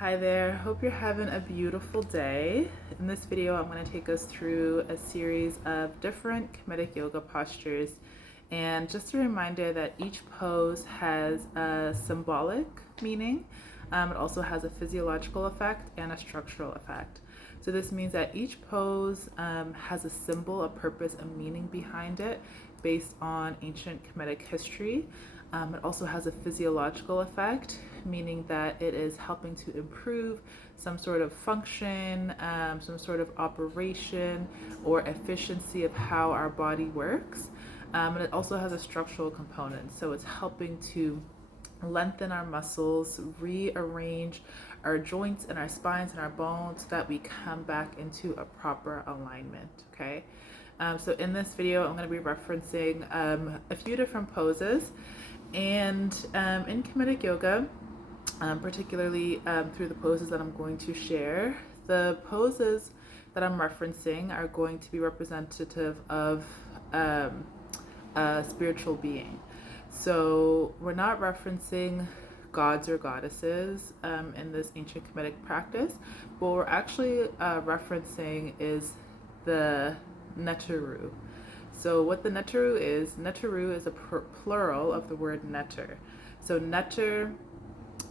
Hi there, hope you're having a beautiful day. In this video, I'm going to take us through a series of different Kemetic yoga postures. And just a reminder that each pose has a symbolic meaning. It also has a physiological effect and a structural effect. So this means that each pose has a symbol, a purpose, a meaning behind it based on ancient Kemetic history. It also has a physiological effect, meaning that it is helping to improve some sort of function, some sort of operation or efficiency of how our body works. And it also has a structural component, so it's helping to lengthen our muscles, rearrange our joints and our spines and our bones so that we come back into a proper alignment, okay? So in this video, I'm going to be referencing a few different poses. And in Kemetic yoga, particularly through the poses that I'm going to share, the poses that I'm referencing are going to be representative of a spiritual being. So we're not referencing gods or goddesses in this ancient Kemetic practice, but what we're actually referencing is the Neteru. So what the Neteru is a plural of the word netter. So netter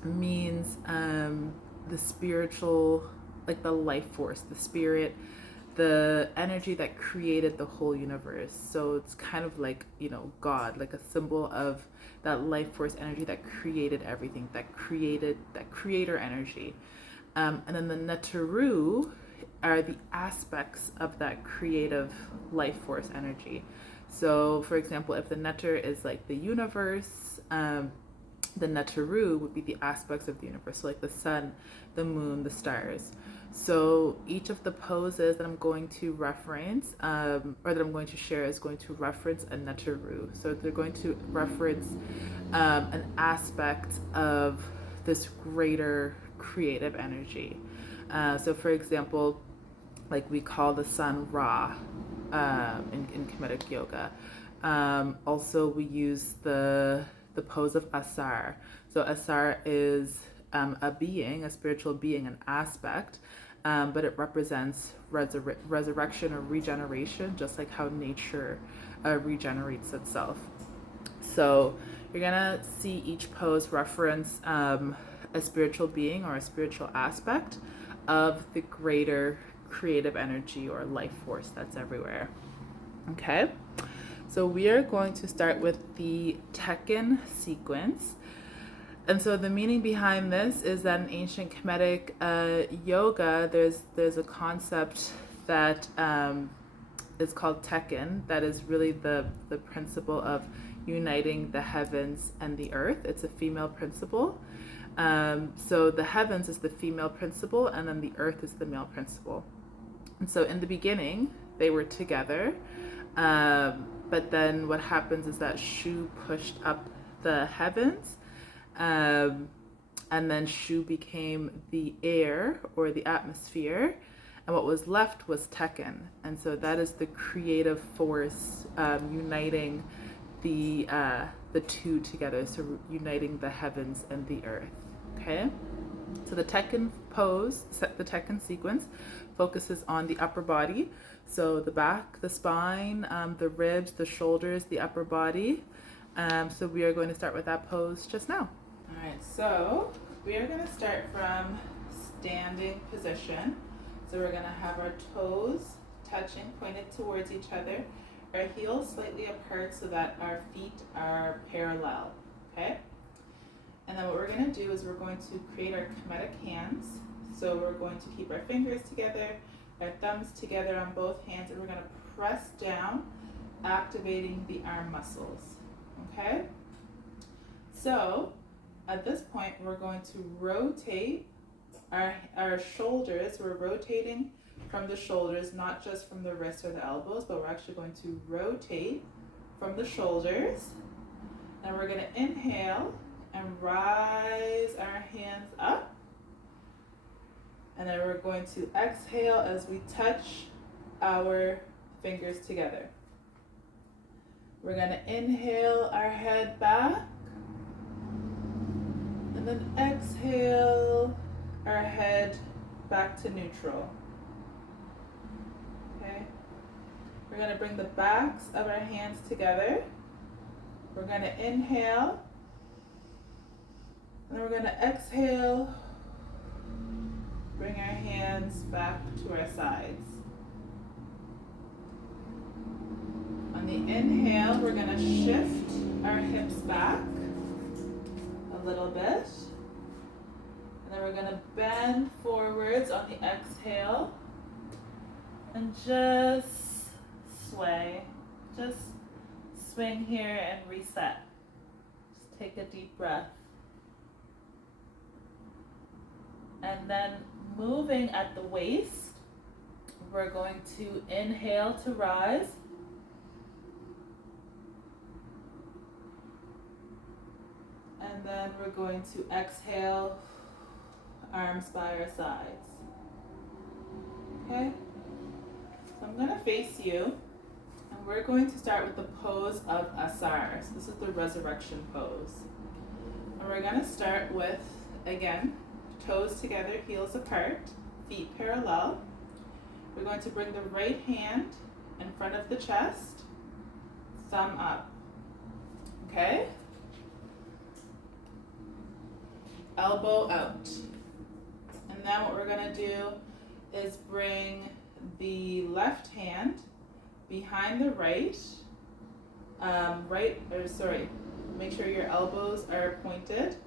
means the spiritual, like the life force, the spirit, the energy that created the whole universe. So it's kind of like, God, like a symbol of that life force energy that created everything, that creator energy. And then the Neteru are the aspects of that creative life force energy. So, for example, if the netter is like the universe, the Neteru would be the aspects of the universe, so like the sun, the moon, the stars. So each of the poses that I'm going to reference, or that I'm going to share, is going to reference a Neteru. So they're going to reference an aspect of this greater creative energy. So for example, like we call the sun Ra in Kemetic yoga. Also, we use the pose of Asar. So Asar is a being, a spiritual being, an aspect, but it represents resurrection or regeneration, just like how nature regenerates itself. So you're gonna see each pose reference a spiritual being or a spiritual aspect of the greater creative energy or life force that's everywhere. Okay, so we are going to start with the Tekken sequence. And so the meaning behind this is that in ancient Kemetic yoga, there's a concept that is called Tekken, that is really the principle of uniting the heavens and the earth. It's a female principle. So the heavens is the female principle, and then the earth is the male principle. And so in the beginning, they were together. But then what happens is that Shu pushed up the heavens, and then Shu became the air or the atmosphere, and what was left was Tekken. And so that is the creative force uniting the two together, so uniting the heavens and the earth. Okay, so the Tekken pose, the Tekken sequence, focuses on the upper body, so the back, the spine, the ribs, the shoulders, the upper body. So we are going to start with that pose just now. All right, so we are going to start from standing position. So we're going to have our toes touching, pointed towards each other, our heels slightly apart so that our feet are parallel, okay? And then what we're going to do is we're going to create our Kemetic hands. So we're going to keep our fingers together, our thumbs together on both hands, and we're going to press down, activating the arm muscles, okay? So at this point, we're going to rotate our shoulders. We're rotating from the shoulders, not just from the wrists or the elbows, but we're actually going to rotate from the shoulders. And we're going to inhale and rise our hands up. And then we're going to exhale as we touch our fingers together. We're going to inhale our head back. And then exhale our back to neutral. Okay? We're going to bring the backs of our hands together. We're going to inhale, and then we're going to exhale. Bring our hands back to our sides. On the inhale, we're going to shift our hips back a little bit. And then we're going to bend forwards on the exhale and just sway. Just swing here and reset. Just take a deep breath. And then moving at the waist, we're going to inhale to rise. And then we're going to exhale, arms by our sides. Okay? So I'm going to face you, and we're going to start with the pose of Asar. So this is the resurrection pose. And we're going to start with, again, toes together, heels apart, feet parallel. We're going to bring the right hand in front of the chest, thumb up. Okay? Elbow out. And then what we're going to do is bring the left hand behind the right, make sure your elbows are pointed.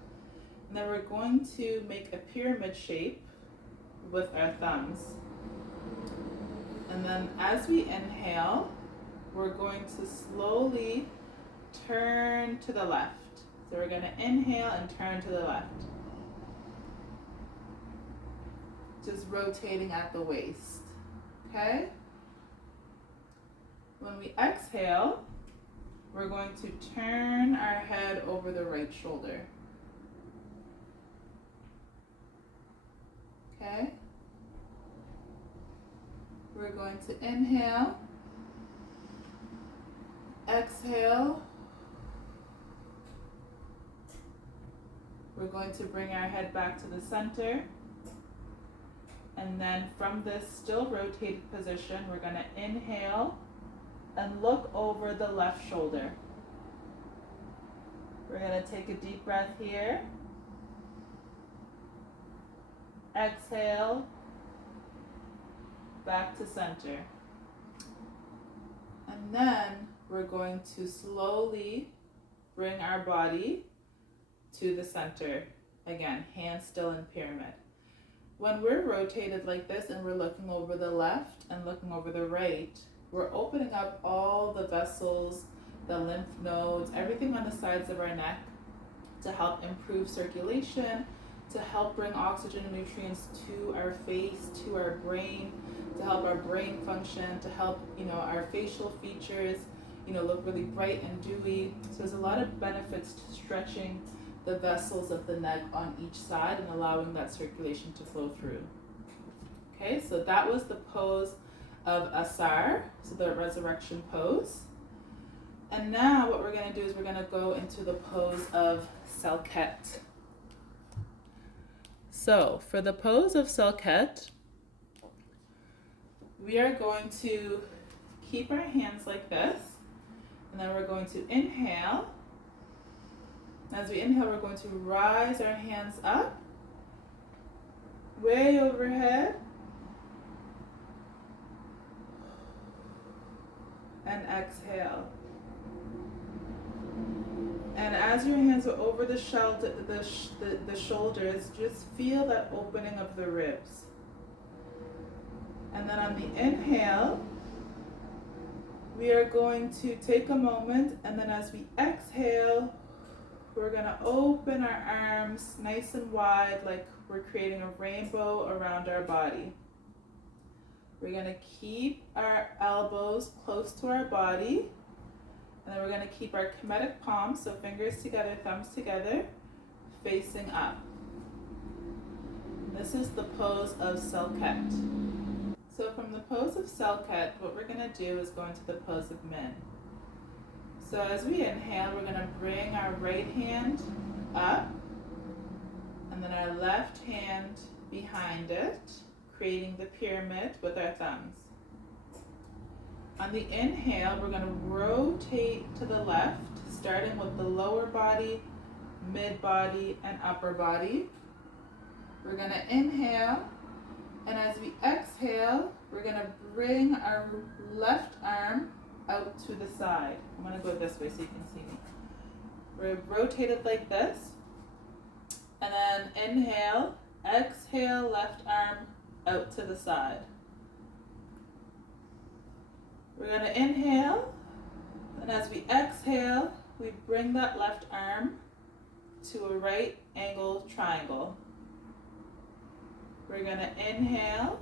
And then we're going to make a pyramid shape with our thumbs. And then as we inhale, we're going to slowly turn to the left. So we're going to inhale and turn to the left. Just rotating at the waist. Okay? When we exhale, we're going to turn our head over the right shoulder. Okay? We're going to inhale, exhale. We're going to bring our head back to the center. And then from this still rotated position, we're going to inhale and look over the left shoulder. We're going to take a deep breath here. Exhale, back to center. And then we're going to slowly bring our body to the center. Again, hands still in pyramid. When we're rotated like this and we're looking over the left and looking over the right, we're opening up all the vessels, the lymph nodes, everything on the sides of our neck to help improve circulation, to help bring oxygen and nutrients to our face, to our brain, to help our brain function, to help, our facial features, look really bright and dewy. So there's a lot of benefits to stretching the vessels of the neck on each side and allowing that circulation to flow through. Okay, so that was the pose of Asar, so the resurrection pose. And now what we're going to do is we're going to go into the pose of Selket. So for the pose of Selket, we are going to keep our hands like this, and then we're going to inhale. As we inhale, we're going to rise our hands up, way overhead, and exhale. And as your hands are over the shoulders, just feel that opening of the ribs. And then on the inhale, we are going to take a moment, and then as we exhale, we're going to open our arms nice and wide, like we're creating a rainbow around our body. We're going to keep our elbows close to our body. And then we're going to keep our Kemetic palms, so fingers together, thumbs together, facing up. This is the pose of Selket. So from the pose of Selket, what we're going to do is go into the pose of Min. So as we inhale, we're going to bring our right hand up, and then our left hand behind it. creating the pyramid with our thumbs. On the inhale, we're going to rotate to the left, starting with the lower body, mid body, and upper body. We're going to inhale, and as we exhale, we're going to bring our left arm out to the side. I'm going to go this way so you can see me. We're rotated like this, and then inhale, exhale, left arm out to the side. We're going to inhale, and as we exhale, we bring that left arm to a right angle triangle. We're going to inhale,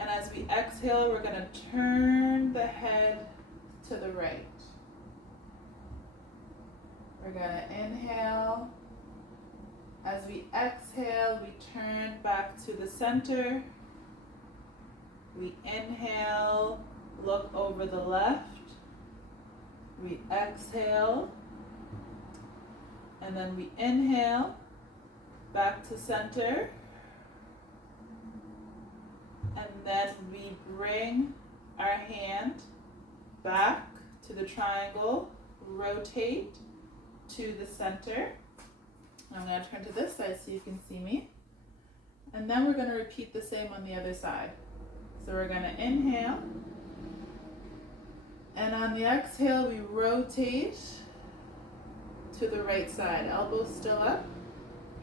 and as we exhale, we're going to turn the head to the right. We're going to inhale. As we exhale, we turn back to the center. We inhale, look over the left. We exhale, and then we inhale, back to center. And then we bring our hand back to the triangle, rotate to the center. I'm going to turn to this side so you can see me. And then we're going to repeat the same on the other side. So we're going to inhale. And on the exhale, we rotate to the right side. Elbows still up,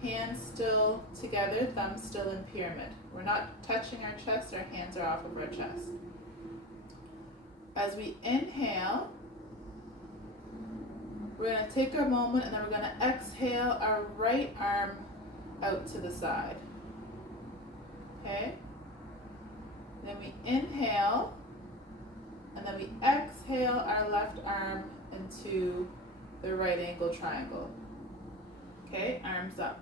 hands still together, thumbs still in pyramid. We're not touching our chest, our hands are off of our chest. As we inhale, we're going to take a moment, and then we're going to exhale our right arm out to the side. Okay? Then we inhale, and then we exhale our left arm into the right angle triangle. Okay, arms up.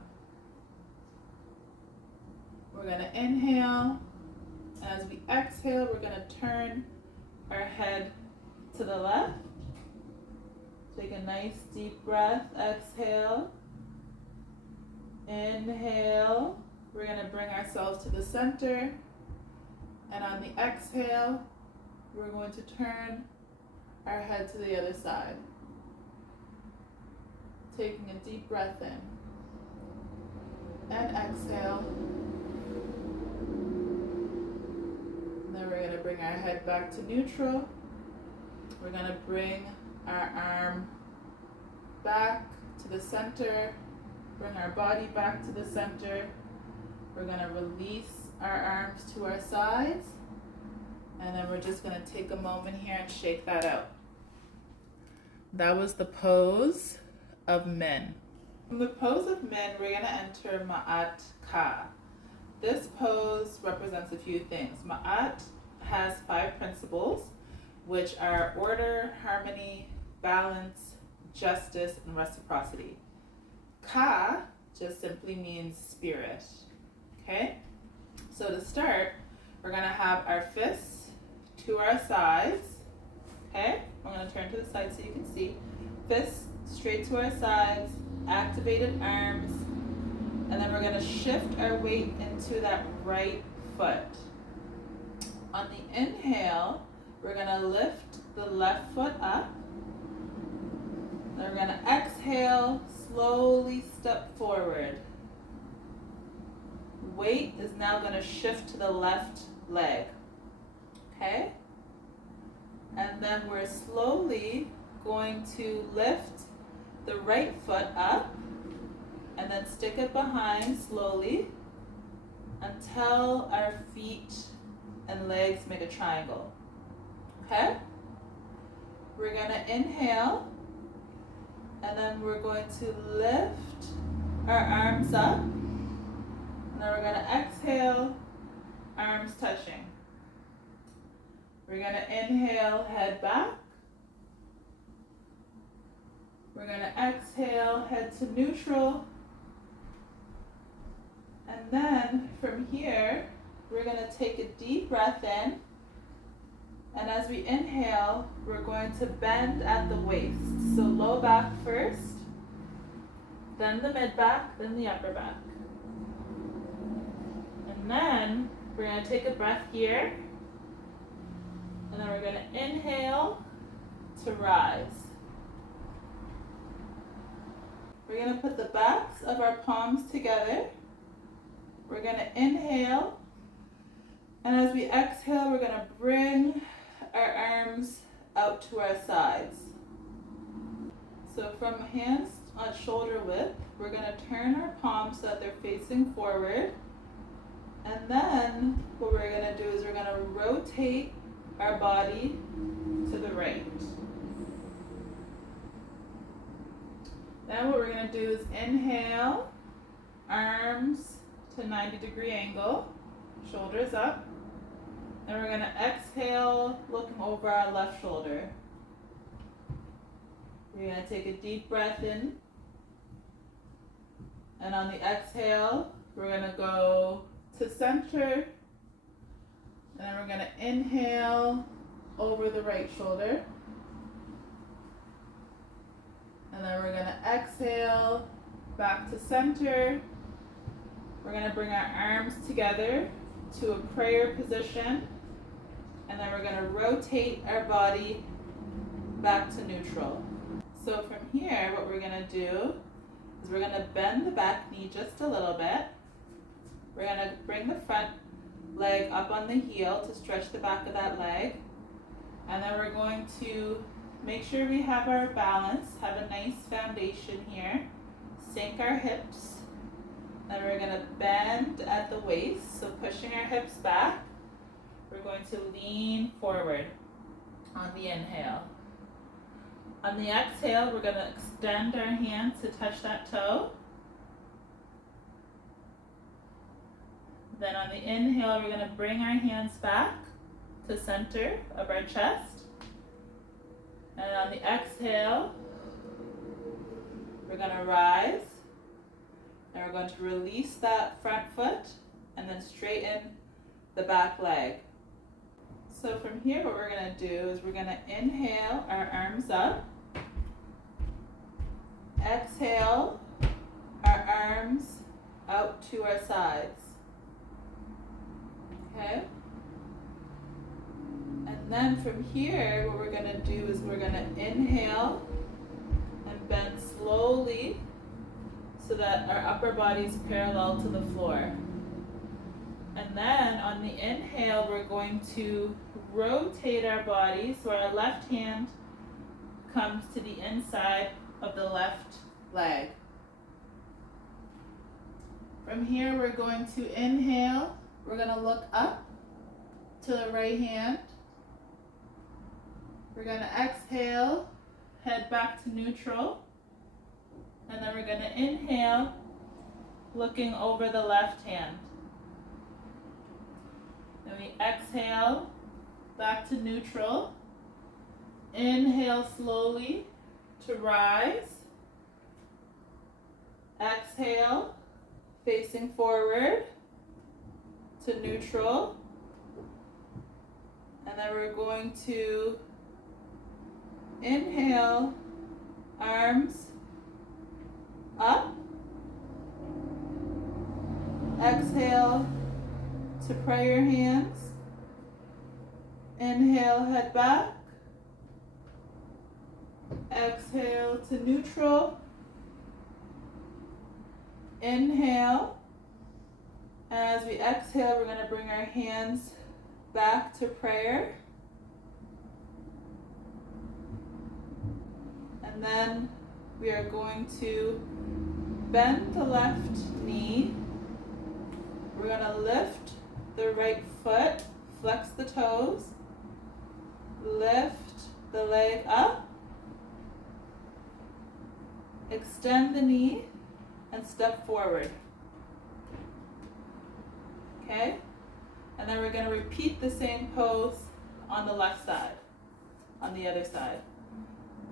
We're going to inhale, and as we exhale, we're going to turn our head to the left. Take a nice deep breath, exhale. Inhale, we're going to bring ourselves to the center, and on the exhale, we're going to turn our head to the other side. Taking a deep breath in, and exhale. Then we're going to bring our head back to neutral. We're going to bring our arm back to the center, bring our body back to the center. We're going to release our arms to our sides, and then we're just going to take a moment here and shake that out. That was the pose of men. From the pose of men, we're going to enter Maat Ka. This pose represents a few things. Maat has 5 principles, which are order, harmony, balance, justice, and reciprocity. Ka just simply means spirit. Okay? So to start, we're going to have our fists to our sides. Okay? I'm going to turn to the side so you can see. Fists straight to our sides, activated arms, and then we're going to shift our weight into that right foot. On the inhale, we're going to lift the left foot up. Then we're going to exhale, slowly step forward. Weight is now going to shift to the left leg. Okay? And then we're slowly going to lift the right foot up and then stick it behind slowly until our feet and legs make a triangle. Okay? We're going to inhale, and then we're going to lift our arms up, and then we're going to exhale, arms touching. We're going to inhale, head back. We're going to exhale, head to neutral. And then from here, we're going to take a deep breath in. And as we inhale, we're going to bend at the waist. So low back first, then the mid back, then the upper back. And then We're going to take a breath here, and then we're going to inhale to rise. We're going to put the backs of our palms together. We're going to inhale, and as we exhale, we're going to bring our arms out to our sides. So from hands on shoulder width, we're going to turn our palms so that they're facing forward. And then what we're going to do is we're going to rotate our body to the right. Then what we're going to do is inhale, arms to 90-degree angle, shoulders up. Then we're going to exhale, looking over our left shoulder. We're going to take a deep breath in. And on the exhale, we're going to go to center. And then we're going to inhale over the right shoulder. And then we're going to exhale back to center. We're going to bring our arms together to a prayer position. And then we're going to rotate our body back to neutral. So from here, what we're going to do is we're going to bend the back knee just a little bit. We're going to bring the front leg up on the heel to stretch the back of that leg. And then we're going to make sure we have our balance, have a nice foundation here. Sink our hips. Then we're going to bend at the waist, so pushing our hips back. We're going to lean forward on the inhale. On the exhale, we're going to extend our hands to touch that toe. Then on the inhale, we're going to bring our hands back to center of our chest. And on the exhale, we're going to rise. And we're going to release that front foot and then straighten the back leg. So from here, what we're going to do is we're going to inhale our arms up. Exhale our arms out to our sides. Okay? And then from here, what we're going to do is we're going to inhale and bend slowly so that our upper body is parallel to the floor. And then on the inhale, we're going to rotate our body so our left hand comes to the inside of the left leg. From here, we're going to inhale. We're going to look up to the right hand. We're going to exhale, head back to neutral. And then we're going to inhale, looking over the left hand. Then we exhale, back to neutral. Inhale slowly to rise. Exhale, facing forward to neutral. And then we're going to inhale, arms up. Exhale to prayer hands. Inhale, head back. Exhale to neutral. Inhale. And as we exhale, we're going to bring our hands back to prayer. And then we are going to bend the left knee. We're going to lift the right foot, flex the toes, lift the leg up, extend the knee, and step forward. Okay? And then we're going to repeat the same pose on the left side, on the other side.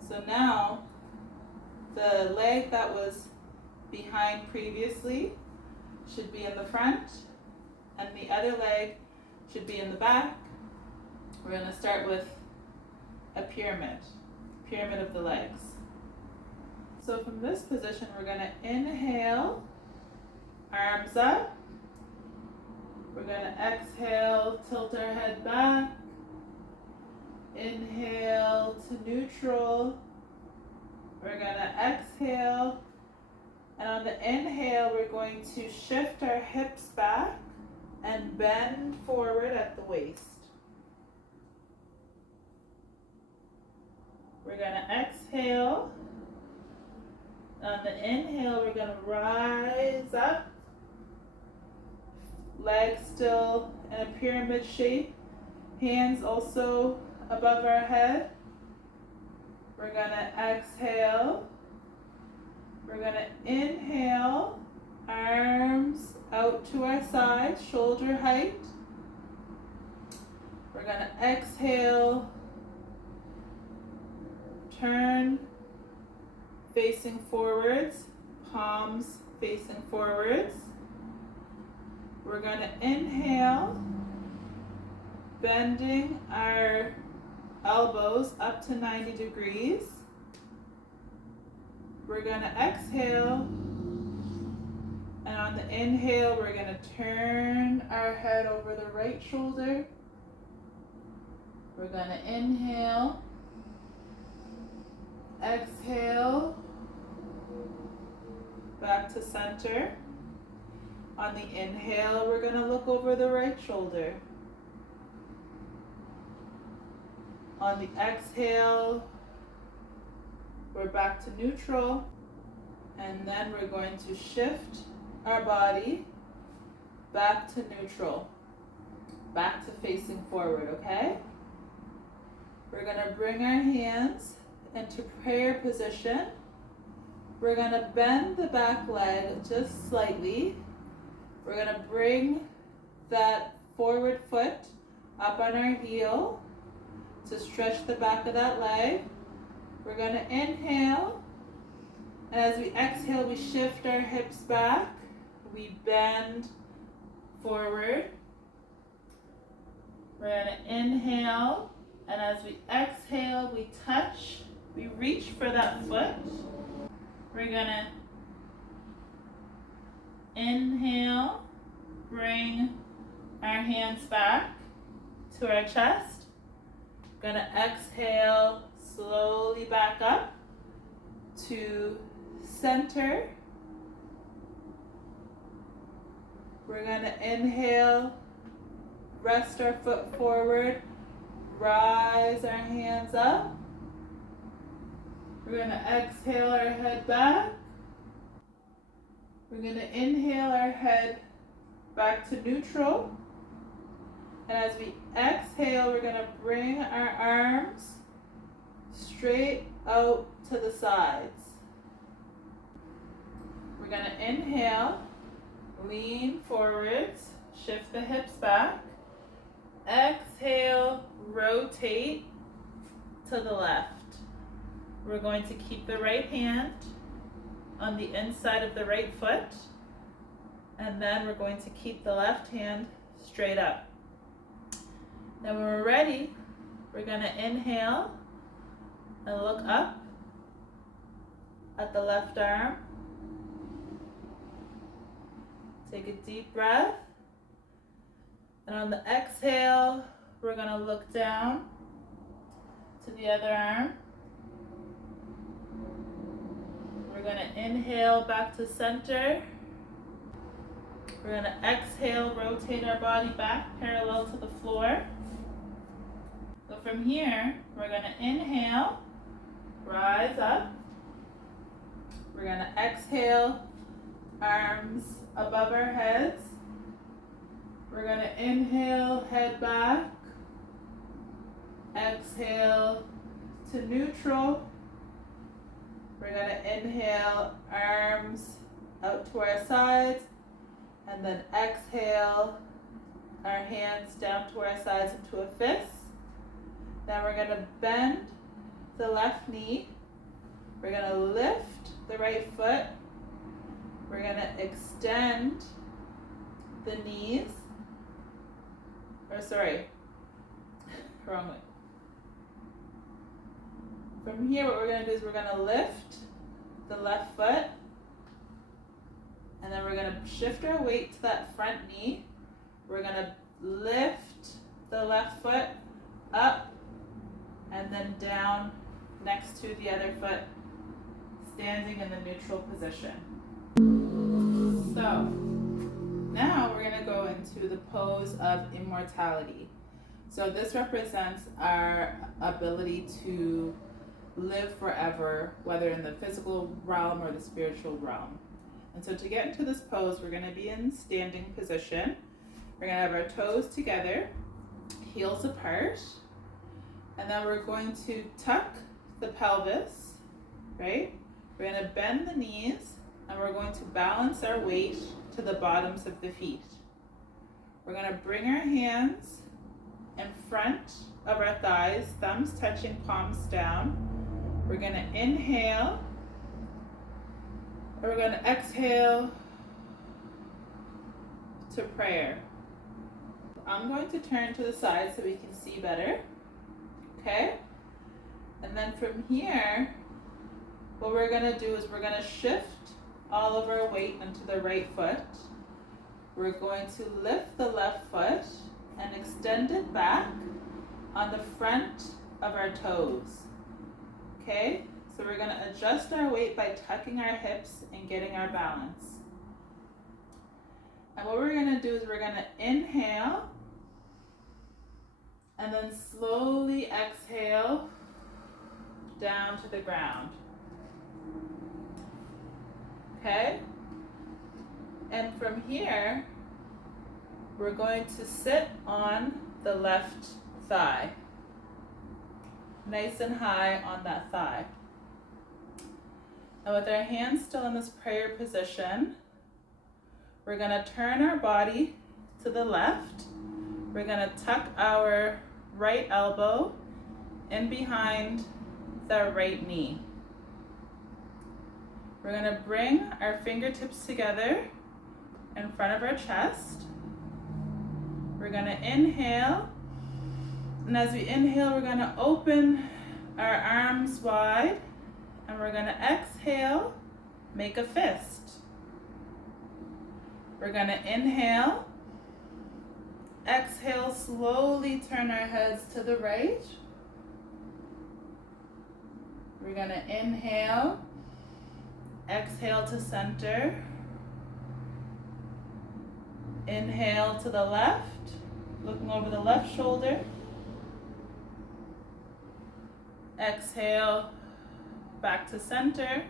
So now, the leg that was behind previously should be in the front, and the other leg should be in the back. We're going to start with a pyramid of the legs. So from this position, we're going to inhale, arms up. We're We're going to exhale, tilt our head back. Inhale to neutral. We're going to exhale. And on the inhale, we're going to shift our hips back and bend forward at the waist. We're going to exhale. On the inhale, we're going to rise up. Legs still in a pyramid shape. Hands also above our head. We're going to exhale. We're going to inhale. Arms out to our sides, shoulder height. We're going to exhale. Turn facing forwards, palms facing forwards. We're going to inhale, bending our elbows up to 90 degrees. We're going to exhale, and on the inhale, we're going to turn our head over the right shoulder. We're going to inhale, exhale, back to center. On the inhale, we're going to look over the right shoulder. On the exhale, we're back to neutral, and then we're going to shift our body back to neutral, back to facing forward, okay? We're going to bring our hands into prayer position. We're going to bend the back leg just slightly. We're going to bring that forward foot up on our heel to stretch the back of that leg. We're going to inhale, and as we exhale, we shift our hips back. We bend forward. We're going to inhale, and as we exhale, we touch. We reach for that foot. We're going to inhale, bring our hands back to our chest. Going to exhale, slowly back up to center. We're going to inhale, rest our foot forward, rise our hands up. We're going to exhale our head back. We're going to inhale our head back to neutral. And as we exhale, we're going to bring our arms straight out to the sides. We're going to inhale, lean forwards, shift the hips back. Exhale, rotate to the left. We're going to keep the right hand on the inside of the right foot, and then we're going to keep the left hand straight up. Now when we're ready, we're going to inhale and look up at the left arm. Take a deep breath. And on the exhale, we're going to look down to the other arm. We're going to inhale back to center. We're going to exhale, rotate our body back parallel to the floor. So from here, we're going to inhale, rise up. We're going to exhale, arms above our heads. We're going to inhale, head back. Exhale to neutral. We're going to inhale, arms out to our sides. And then exhale, our hands down to our sides into a fist. Then we're going to bend the left knee. We're going to lift the right foot. We're going to extend the knees. Wrong way. From here, what we're going to do is we're going to lift the left foot. And then we're going to shift our weight to that front knee. We're going to lift the left foot up and then down next to the other foot, standing in the neutral position. So now we're going to go into the pose of immortality. So this represents our ability to live forever, whether in the physical realm or the spiritual realm. And so to get into this pose, we're going to be in standing position. We're going to have our toes together, heels apart, and then we're going to tuck the pelvis, right? We're going to bend the knees, and we're going to balance our weight to the bottoms of the feet. We're going to bring our hands in front of our thighs, thumbs touching, palms down. We're going to inhale, and we're going to exhale to prayer. I'm going to turn to the side so we can see better, okay? And then from here, what we're going to do is we're going to shift all of our weight into the right foot. We're going to lift the left foot and extend it back on the front of our toes, okay? So we're going to adjust our weight by tucking our hips and getting our balance. And what we're going to do is we're going to inhale and then slowly exhale down to the ground. Okay? And from here, we're going to sit on the left thigh. Nice and high on that thigh. And with our hands still in this prayer position, we're going to turn our body to the left. We're going to tuck our right elbow in behind the right knee. We're going to bring our fingertips together in front of our chest. We're going to inhale. And as we inhale, we're going to open our arms wide. And we're going to exhale, make a fist. We're going to inhale. Exhale, slowly turn our heads to the right. We're going to inhale. Exhale to center. Inhale to the left, looking over the left shoulder. Exhale, back to center.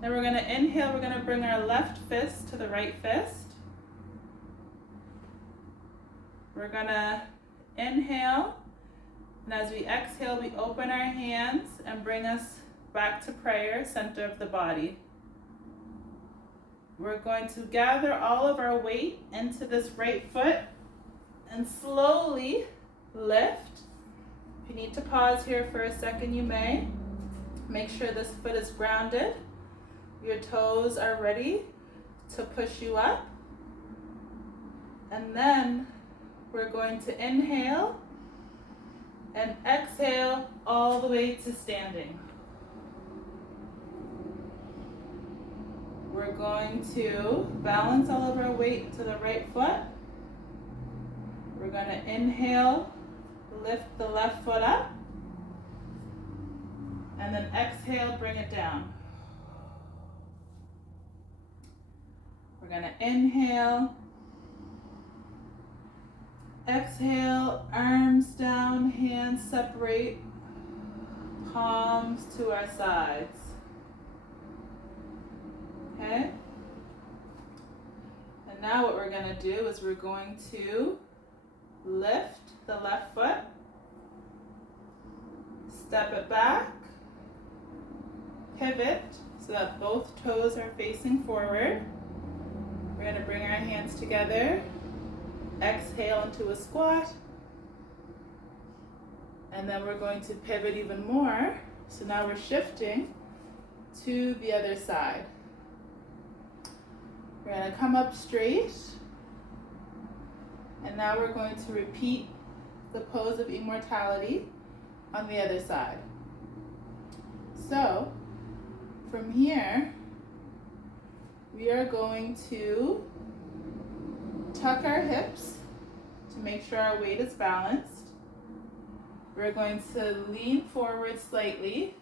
Then we're going to inhale, we're going to bring our left fist to the right fist. We're going to inhale, and as we exhale, we open our hands and bring us back to prayer, center of the body. We're going to gather all of our weight into this right foot and slowly lift. If you need to pause here for a second, you may. Make sure this foot is grounded. Your toes are ready to push you up. And then we're going to inhale and exhale all the way to standing. We're going to balance all of our weight to the right foot. We're going to inhale, lift the left foot up, and then exhale, bring it down. We're going to inhale, exhale, arms down, hands separate, palms to our sides. Okay? And now what we're going to do is we're going to lift the left foot, step it back, pivot so that both toes are facing forward. We're going to bring our hands together, exhale into a squat, and then we're going to pivot even more. So now we're shifting to the other side. We're going to come up straight, and now we're going to repeat the pose of immortality on the other side. So from here, we are going to tuck our hips to make sure our weight is balanced. We're going to lean forward slightly.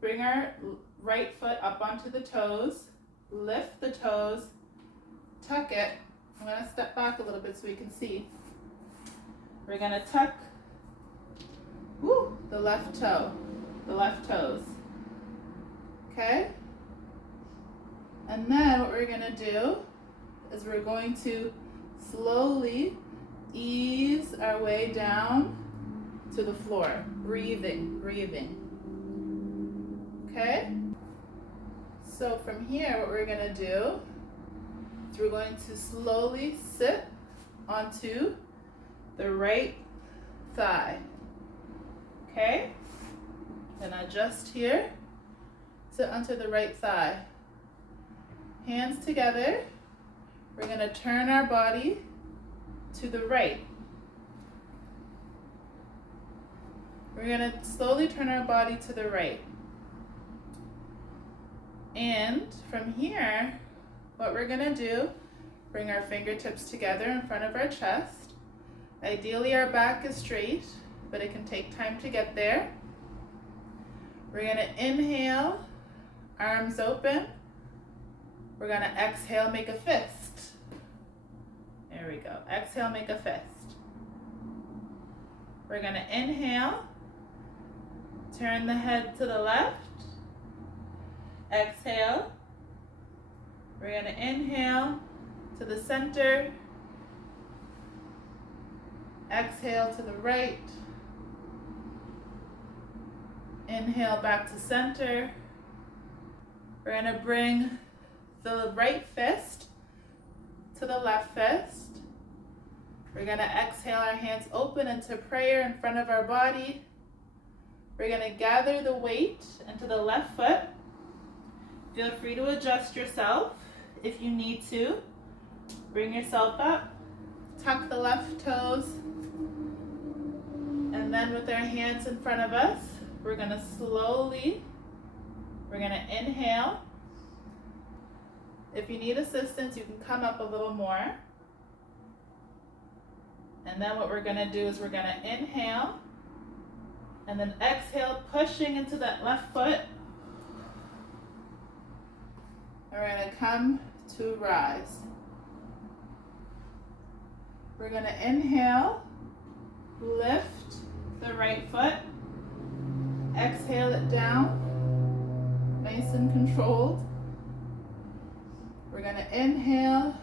Bring our right foot up onto the toes. Lift the toes. Tuck it. I'm going to step back a little bit so we can see. We're going to tuck the left toe, the left toes. Okay? And then what we're going to do is we're going to slowly ease our way down to the floor, breathing. Okay? So from here, what we're going to do is we're going to slowly sit onto the right thigh. Okay? Then adjust here. Sit onto the right thigh. Hands together. We're going to turn our body to the right. We're going to slowly turn our body to the right. And from here, what we're going to do, bring our fingertips together in front of our chest. Ideally, our back is straight, but it can take time to get there. We're going to inhale, arms open. We're going to exhale, make a fist. There we go. Exhale, make a fist. We're going to inhale, turn the head to the left. Exhale. We're going to inhale to the center. Exhale to the right. Inhale back to center. We're going to bring the right fist to the left fist. We're going to exhale our hands open into prayer in front of our body. We're going to gather the weight into the left foot. Feel free to adjust yourself if you need to. Bring yourself up. Tuck the left toes. And then with our hands in front of us, we're going to inhale. If you need assistance, you can come up a little more. And then what we're going to do is we're going to inhale and then exhale, pushing into that left foot. And we're going to come to rise. We're going to inhale, lift the right foot, exhale it down, nice and controlled. We're going to inhale,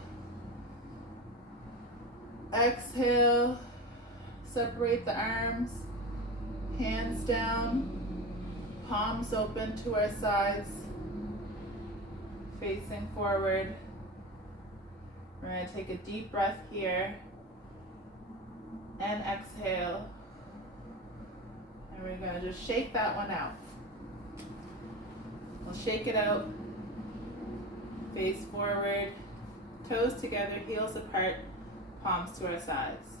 exhale, separate the arms, hands down, palms open to our sides, facing forward. We're going to take a deep breath here and exhale. And we're going to just shake that one out. We'll shake it out. Face forward, toes together, heels apart, palms to our sides.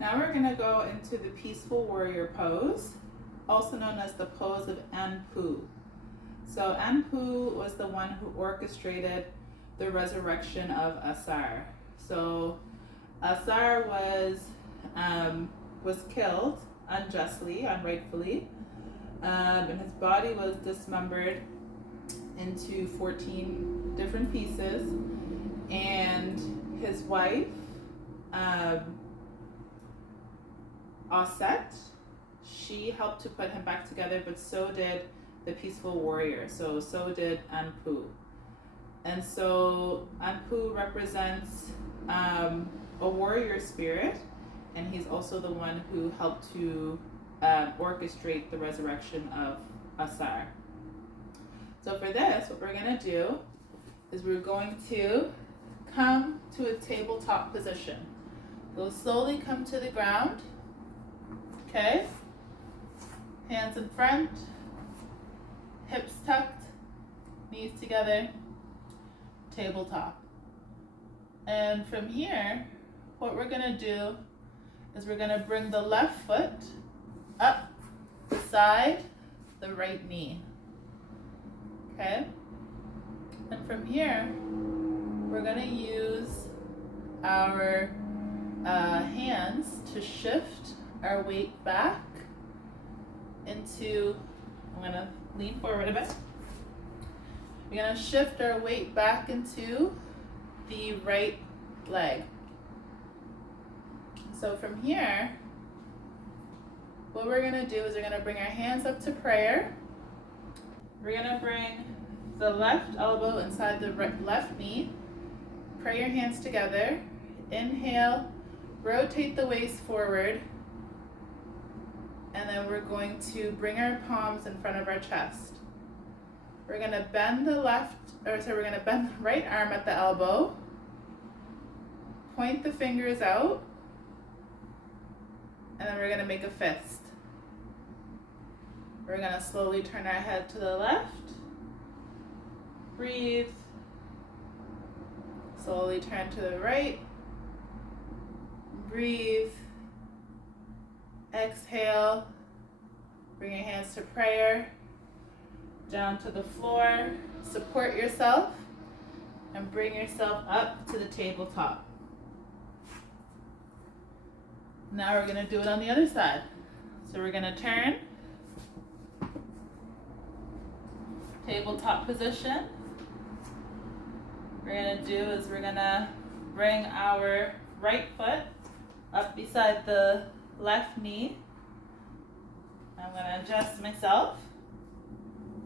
Now we're going to go into the peaceful warrior pose, also known as the pose of Anpu. So Anpu was the one who orchestrated the resurrection of Asar. So Asar was killed unjustly, unrightfully, and his body was dismembered into 14 different pieces, and his wife, Aset, she helped to put him back together, but so did the peaceful warrior, so did Anpu. And so Anpu represents a warrior spirit, and he's also the one who helped to orchestrate the resurrection of Asar. So for this, what we're going to do is we're going to come to a tabletop position. We'll slowly come to the ground. Okay? Hands in front, hips tucked, knees together, tabletop. And from here, what we're going to do is we're going to bring the left foot up beside the right knee. Okay? And from here, we're going to use our hands to shift our weight back into, I'm going to lean forward a bit. We're going to shift our weight back into the right leg. So from here, what we're going to do is we're going to bring our hands up to prayer. We're going to bring the left elbow inside the left knee. Pray your hands together. Inhale, rotate the waist forward. And then we're going to bring our palms in front of our chest. We're going to bend the we're going to bend the right arm at the elbow. Point the fingers out. And then we're going to make a fist. We're going to slowly turn our head to the left. Breathe. Slowly turn to the right. Breathe. Exhale. Bring your hands to prayer. Down to the floor. Support yourself. And bring yourself up to the tabletop. Now we're going to do it on the other side. So we're going to turn. Tabletop position. What we're going to do is we're going to bring our right foot up beside the left knee. I'm going to adjust myself.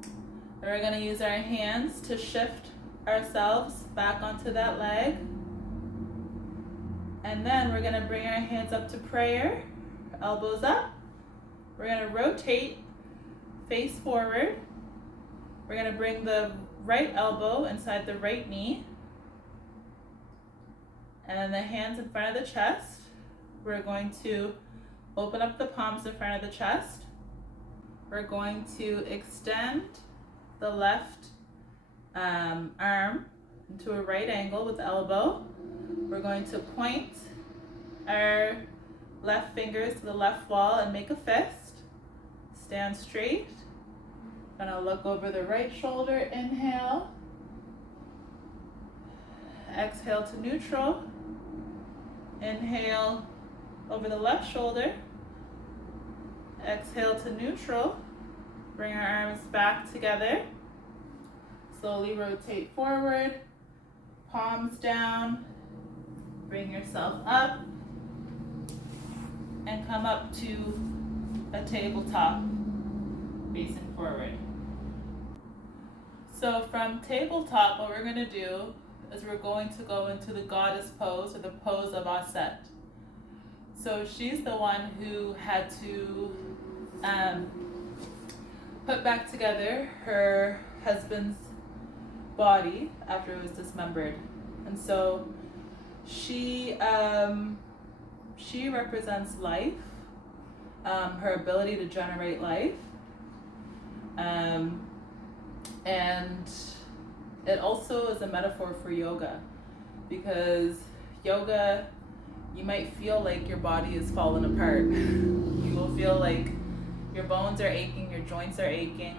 And we're going to use our hands to shift ourselves back onto that leg. And then we're going to bring our hands up to prayer, elbows up. We're going to rotate, face forward. We're going to bring the right elbow inside the right knee. And then the hands in front of the chest. We're going to open up the palms in front of the chest. We're going to extend the left arm into a right angle with the elbow. We're going to point our left fingers to the left wall and make a fist. Stand straight. Gonna look over the right shoulder. Inhale. Exhale to neutral. Inhale over the left shoulder. Exhale to neutral. Bring our arms back together. Slowly rotate forward. Palms down. Bring yourself up. And come up to a tabletop facing forward. So from tabletop, what we're going to do is we're going to go into the goddess pose, or the pose of Maat. So she's the one who had to put back together her husband's body after it was dismembered. And so she represents life, her ability to generate life. And it also is a metaphor for yoga, because yoga, you might feel like your body is falling apart. You will feel like your bones are aching, your joints are aching,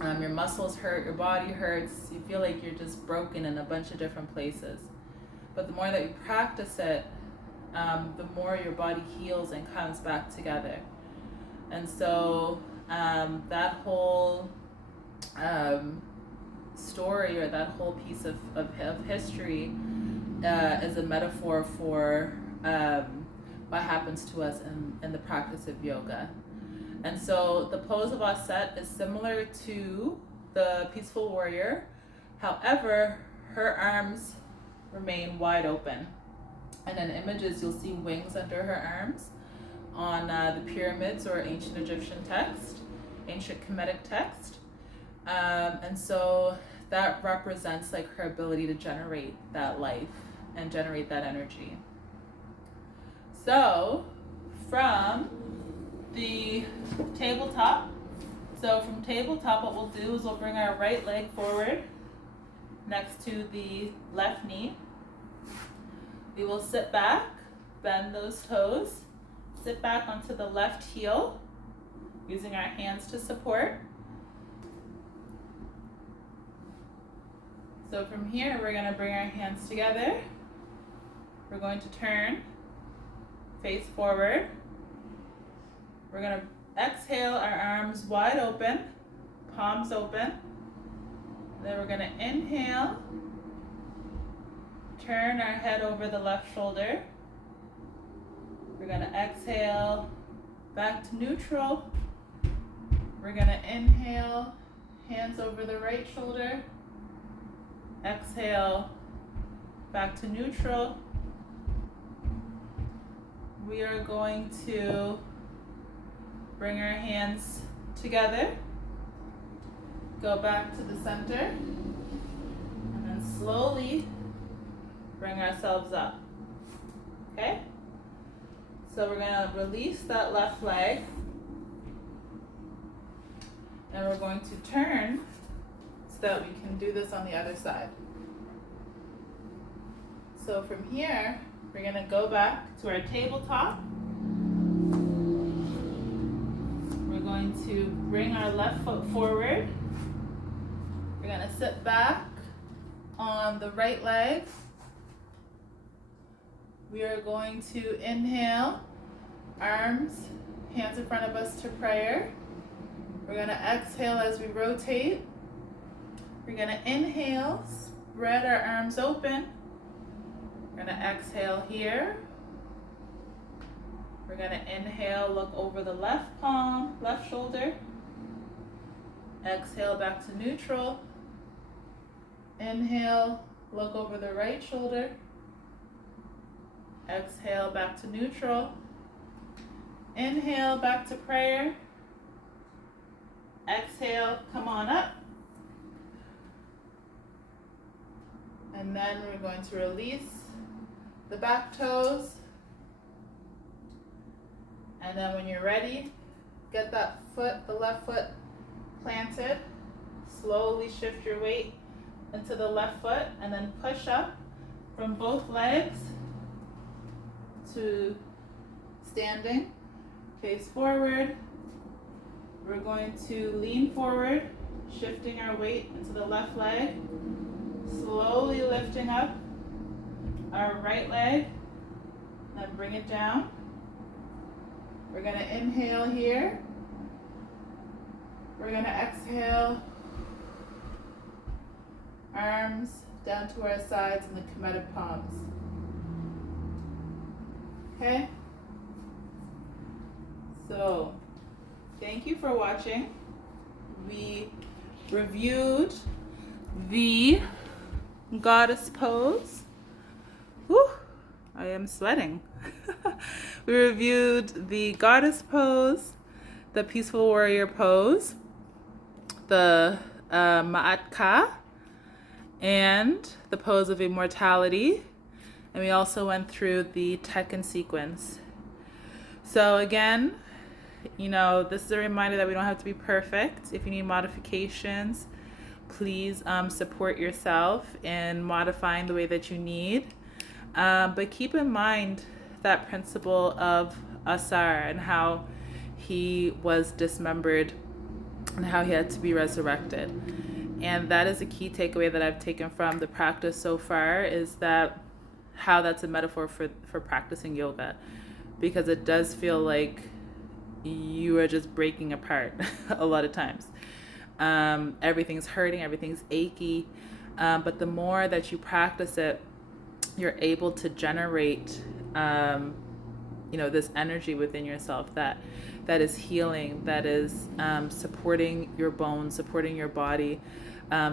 your muscles hurt, your body hurts. You feel like you're just broken in a bunch of different places. But the more that you practice it, the more your body heals and comes back together. And so that whole story, or that whole piece of history is a metaphor for what happens to us in the practice of yoga. And so the pose of Maat is similar to the peaceful warrior. However, her arms remain wide open. And in images, you'll see wings under her arms on the pyramids or ancient Egyptian text, ancient Kemetic text. And so that represents like her ability to generate that life and generate that energy. So from the tabletop, what we'll do is we'll bring our right leg forward next to the left knee. We will sit back, bend those toes, sit back onto the left heel, using our hands to support. So from here, we're going to bring our hands together. We're going to turn, face forward. We're going to exhale, our arms wide open, palms open. Then we're going to inhale, turn our head over the left shoulder. We're going to exhale, back to neutral. We're going to inhale, hands over the right shoulder. Exhale, back to neutral. We are going to bring our hands together, go back to the center, and then slowly bring ourselves up. Okay? So we're going to release that left leg, and we're going to turn so that we can do this on the other side. So from here, we're going to go back to our tabletop. We're going to bring our left foot forward. We're going to sit back on the right leg. We are going to inhale, arms, hands in front of us to prayer. We're going to exhale as we rotate. We're going to inhale, spread our arms open. We're going to exhale here. We're going to inhale, look over the left palm, left shoulder. Exhale back to neutral. Inhale, look over the right shoulder. Exhale back to neutral. Inhale back to prayer. Exhale, come on up. And then we're going to release the back toes. And then when you're ready, get that foot, the left foot planted. Slowly shift your weight into the left foot and then push up from both legs to standing. Face forward. We're going to lean forward, shifting our weight into the left leg. Slowly lifting up our right leg, then bring it down. We're going to inhale here. We're going to exhale. Arms down to our sides in the Kemetic palms. Okay? So, thank you for watching. We reviewed the goddess pose. Whew, I am sweating. We reviewed the goddess pose, the peaceful warrior pose, the Maat, and the pose of immortality. And we also went through the Tekken sequence. So again, you know, this is a reminder that we don't have to be perfect. If you need modifications, please support yourself in modifying the way that you need. But keep in mind that principle of Asar and how he was dismembered and how he had to be resurrected. And that is a key takeaway that I've taken from the practice so far, is that how that's a metaphor for practicing yoga, because it does feel like you are just breaking apart a lot of times. Everything's hurting, everything's achy, but the more that you practice it, you're able to generate this energy within yourself that is healing, that is supporting your bones, supporting your body,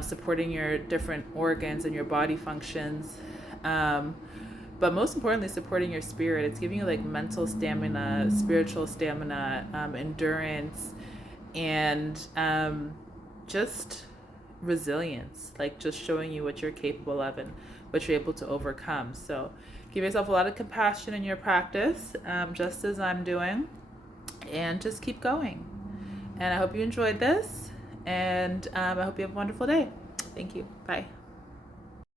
supporting your different organs and your body functions, but most importantly, supporting your spirit. It's giving you like mental stamina, spiritual stamina, endurance, and just resilience, like just showing you what you're capable of and what you're able to overcome. So give yourself a lot of compassion in your practice, just as I'm doing, and just keep going. And I hope you enjoyed this, and I hope you have a wonderful day. Thank you. Bye.